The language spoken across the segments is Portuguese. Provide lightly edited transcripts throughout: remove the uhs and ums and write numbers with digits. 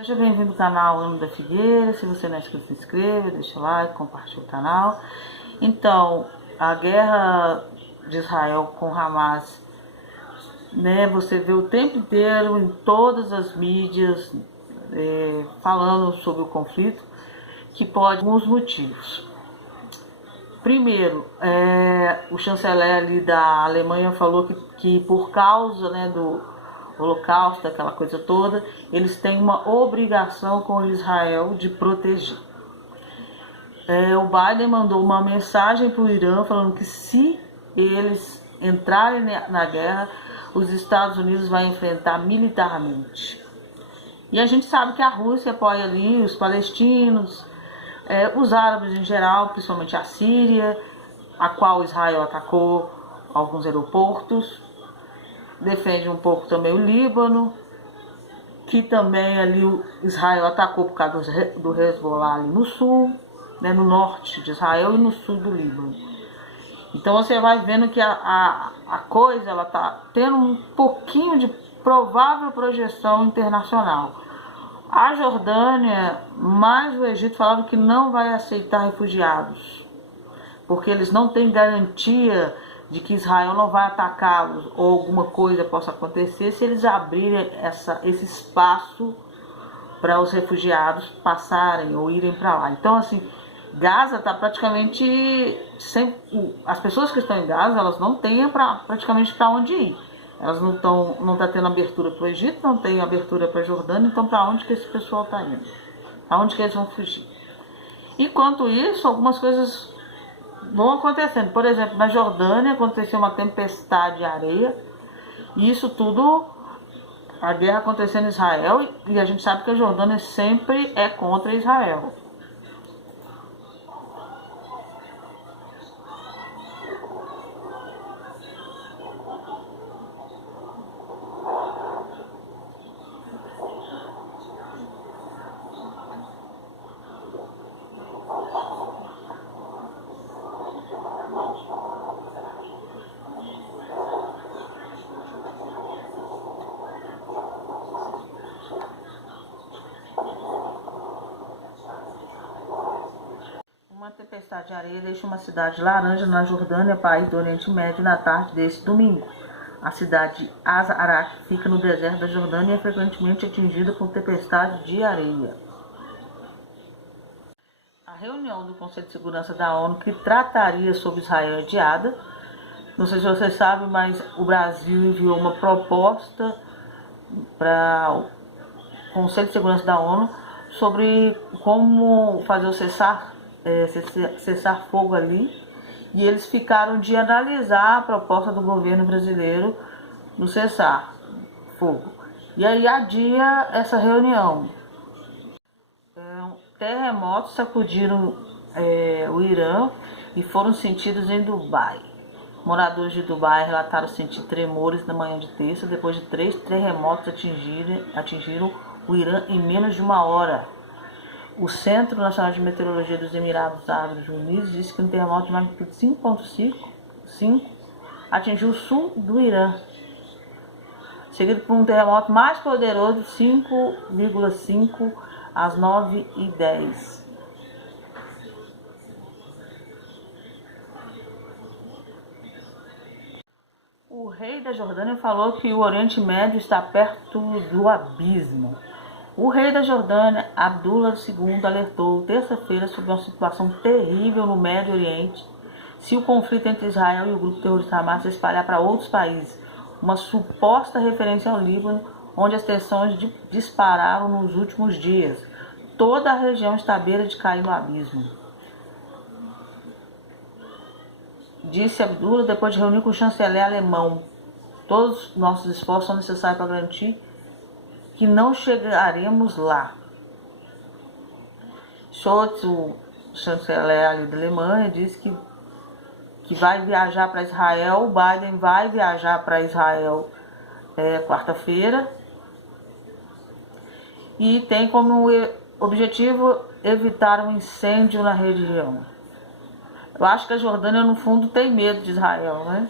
Seja bem-vindo ao canal Ana da Figueira. Se você não é inscrito, se inscreva, deixa o like, compartilha o canal. Então, a guerra de Israel com Hamas, né, você vê o tempo inteiro em todas as mídias falando sobre o conflito, que pode ter alguns motivos. Primeiro, o chanceler ali da Alemanha falou que por causa, né, do Holocausto, aquela coisa toda, eles têm uma obrigação com Israel de proteger. O Biden mandou uma mensagem para o Irã falando que se eles entrarem na guerra, os Estados Unidos vão enfrentar militarmente. E a gente sabe que a Rússia apoia ali os palestinos, os árabes em geral, principalmente a Síria, a qual Israel atacou alguns aeroportos. Defende um pouco também o Líbano, que também ali o Israel atacou por causa do Hezbollah ali no sul, né, no norte de Israel e no sul do Líbano. Então você vai vendo que a coisa ela está tendo um pouquinho de provável projeção internacional. A Jordânia, mais o Egito falaram que não vai aceitar refugiados, porque eles não têm garantia de que Israel não vai atacá-los ou alguma coisa possa acontecer se eles abrirem esse espaço para os refugiados passarem ou irem para lá. Então, assim, Gaza está praticamente sem... As pessoas que estão em Gaza, elas não têm praticamente para onde ir. Elas não tá tendo abertura para o Egito, não tem abertura para a Jordânia, então para onde que esse pessoal está indo? Para onde que eles vão fugir? Enquanto isso, algumas coisas vão acontecendo. Por exemplo, na Jordânia aconteceu uma tempestade de areia, e isso tudo, a guerra acontecendo em Israel, e a gente sabe que a Jordânia sempre é contra Israel. Uma tempestade de areia deixa uma cidade laranja na Jordânia, país do Oriente Médio, na tarde deste domingo. A cidade de Azaraq fica no deserto da Jordânia e é frequentemente atingida por tempestades de areia. A reunião do Conselho de Segurança da ONU, que trataria sobre Israel, é adiada. Não sei se vocês sabem, mas o Brasil enviou uma proposta para o Conselho de Segurança da ONU sobre como fazer o cessar fogo ali, e eles ficaram de analisar a proposta do governo brasileiro no cessar fogo, e aí adia essa reunião. Terremotos sacudiram o Irã e foram sentidos em Dubai. Moradores de Dubai relataram sentir tremores na manhã de terça, depois de 3 terremotos atingiram o Irã em menos de uma hora. O Centro Nacional de Meteorologia dos Emirados Árabes Unidos disse que um terremoto de magnitude 5,5 atingiu o sul do Irã, seguido por um terremoto mais poderoso de 5,5 às 9h10. O rei da Jordânia falou que o Oriente Médio está perto do abismo. O rei da Jordânia, Abdullah II, alertou terça-feira sobre uma situação terrível no Médio Oriente se o conflito entre Israel e o grupo terrorista Hamas se espalhar para outros países, uma suposta referência ao Líbano, onde as tensões dispararam nos últimos dias. Toda a região está à beira de cair no abismo, disse Abdullah depois de reunir com o chanceler alemão. Todos os nossos esforços são necessários para garantir que não chegaremos lá. Scholz, o chanceler ali da Alemanha, disse que vai viajar para Israel. O Biden vai viajar para Israel quarta-feira e tem como objetivo evitar um incêndio na região. Eu acho que a Jordânia, no fundo, tem medo de Israel, né?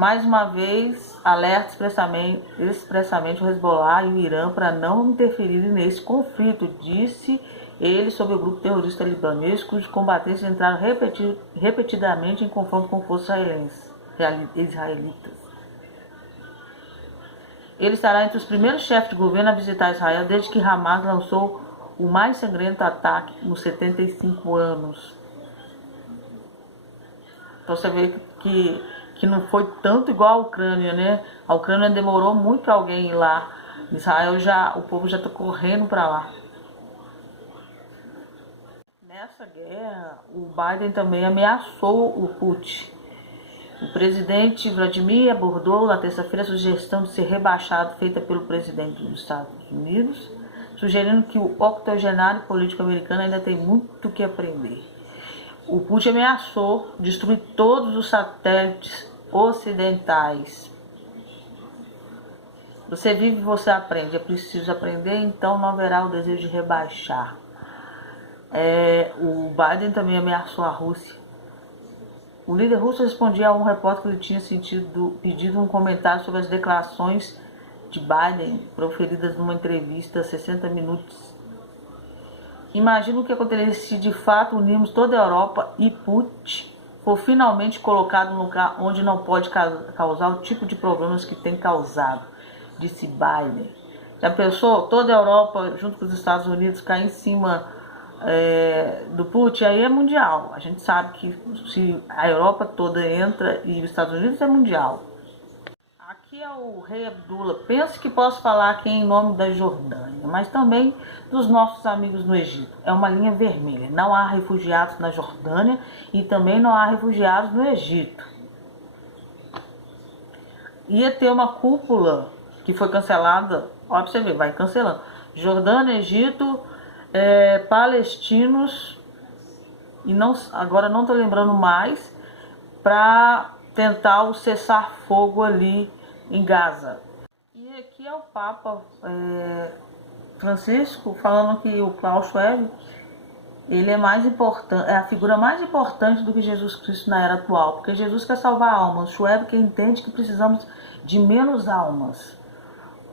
mais uma vez alerta expressamente o Hezbollah e o Irã para não interferirem nesse conflito, disse ele sobre o grupo terrorista libanês, cujos combatentes entraram repetidamente em confronto com forças israelitas. Ele estará entre os primeiros chefes de governo a visitar Israel desde que Hamas lançou o mais sangrento ataque nos 75 anos. Então você vê que não foi tanto igual a Ucrânia, né? A Ucrânia demorou muito para alguém ir lá. Israel o povo já está correndo para lá. Nessa guerra, o Biden também ameaçou o Putin. O presidente Vladimir abordou na terça-feira a sugestão de ser rebaixado feita pelo presidente dos Estados Unidos, sugerindo que o octogenário político americano ainda tem muito o que aprender. O Putin ameaçou destruir todos os satélites ocidentais. Você vive, você aprende. É preciso aprender, então não haverá o desejo de rebaixar. O Biden também ameaçou a Rússia. O líder russo respondia a um repórter que ele tinha pedido um comentário sobre as declarações de Biden proferidas numa entrevista 60 minutos. Imagina o que aconteceria se de fato unirmos toda a Europa e Putin for finalmente colocado no lugar onde não pode causar o tipo de problemas que tem causado, disse Biden. Já pensou toda a Europa junto com os Estados Unidos cair em cima do Putin? Aí é mundial. A gente sabe que se a Europa toda entra e os Estados Unidos é mundial. Aqui é o rei Abdullah. Penso que posso falar aqui em nome da Jordânia, mas também dos nossos amigos no Egito. É uma linha vermelha. Não há refugiados na Jordânia e também não há refugiados no Egito. Ia ter uma cúpula que foi cancelada. Olha pra você ver, vai cancelando. Jordânia, Egito, palestinos e agora não estou lembrando mais, para tentar o cessar-fogo ali em Gaza. E aqui é o Papa Francisco falando que o Klaus Schwab ele é mais importante, é a figura mais importante do que Jesus Cristo na era atual, porque Jesus quer salvar almas, Schwab que entende que precisamos de menos almas.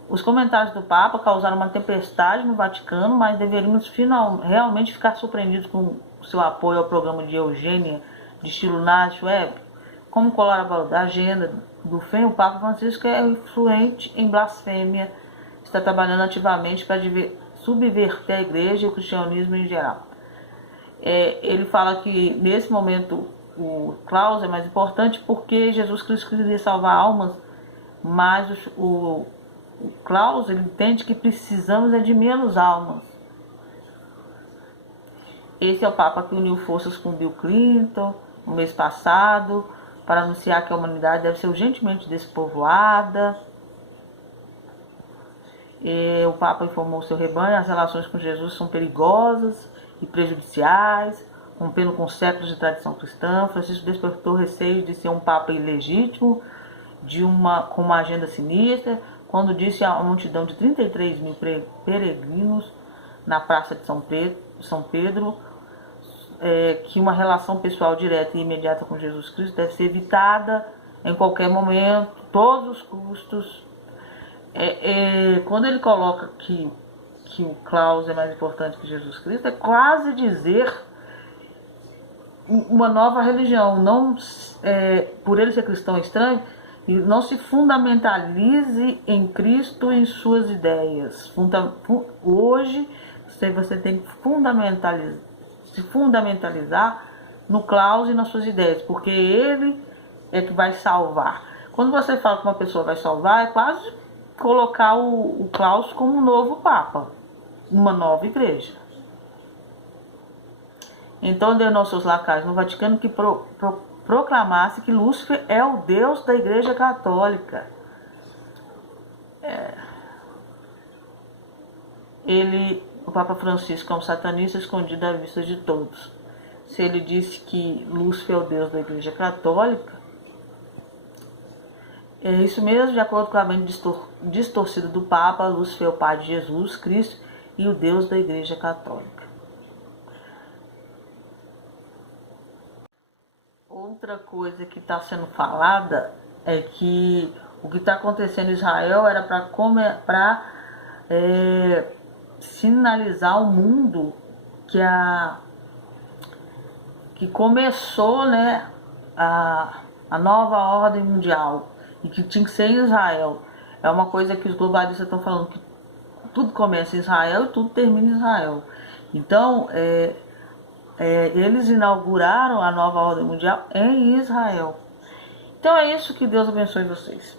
Os comentários do Papa causaram uma tempestade no Vaticano, mas deveríamos realmente ficar surpreendidos com seu apoio ao programa de eugênia de estilo nazi Schwab. Como colaborador da agenda do FEM, o Papa Francisco é influente em blasfêmia, está trabalhando ativamente para subverter a igreja e o cristianismo em geral. Ele fala que nesse momento o Klaus é mais importante porque Jesus Cristo queria salvar almas, mas o Klaus ele entende que precisamos de menos almas. Esse é o Papa que uniu forças com Bill Clinton no mês passado para anunciar que a humanidade deve ser urgentemente despovoada. O Papa informou seu rebanho: as relações com Jesus são perigosas e prejudiciais, rompendo com séculos de tradição cristã. Francisco despertou receio de ser um Papa ilegítimo, com uma agenda sinistra, quando disse a uma multidão de 33 mil peregrinos na Praça de São Pedro que uma relação pessoal direta e imediata com Jesus Cristo deve ser evitada em qualquer momento, todos os custos. Quando ele coloca que o Klaus é mais importante que Jesus Cristo, é quase dizer uma nova religião. Não, por ele ser cristão estranho, não se fundamentalize em Cristo e em suas ideias. Hoje você tem que se fundamentalizar no Klaus e nas suas ideias, porque ele é que vai salvar. Quando você fala que uma pessoa vai salvar, é quase colocar o Klaus como um novo Papa, uma nova igreja. Então ordenou seus lacaios no Vaticano que proclamasse que Lúcifer é o Deus da Igreja Católica. O Papa Francisco é um satanista escondido à vista de todos. Se ele disse que Lúcifer é o Deus da Igreja Católica, é isso mesmo. De acordo com a mente distorcida do Papa, Lúcifer é o Pai de Jesus Cristo e o Deus da Igreja Católica. Outra coisa que está sendo falada é que o que está acontecendo em Israel era para sinalizar ao mundo que que começou, né, a nova ordem mundial e que tinha que ser em Israel. É uma coisa que os globalistas estão falando, que tudo começa em Israel e tudo termina em Israel. Então, eles inauguraram a nova ordem mundial em Israel. Então é isso, que Deus abençoe vocês.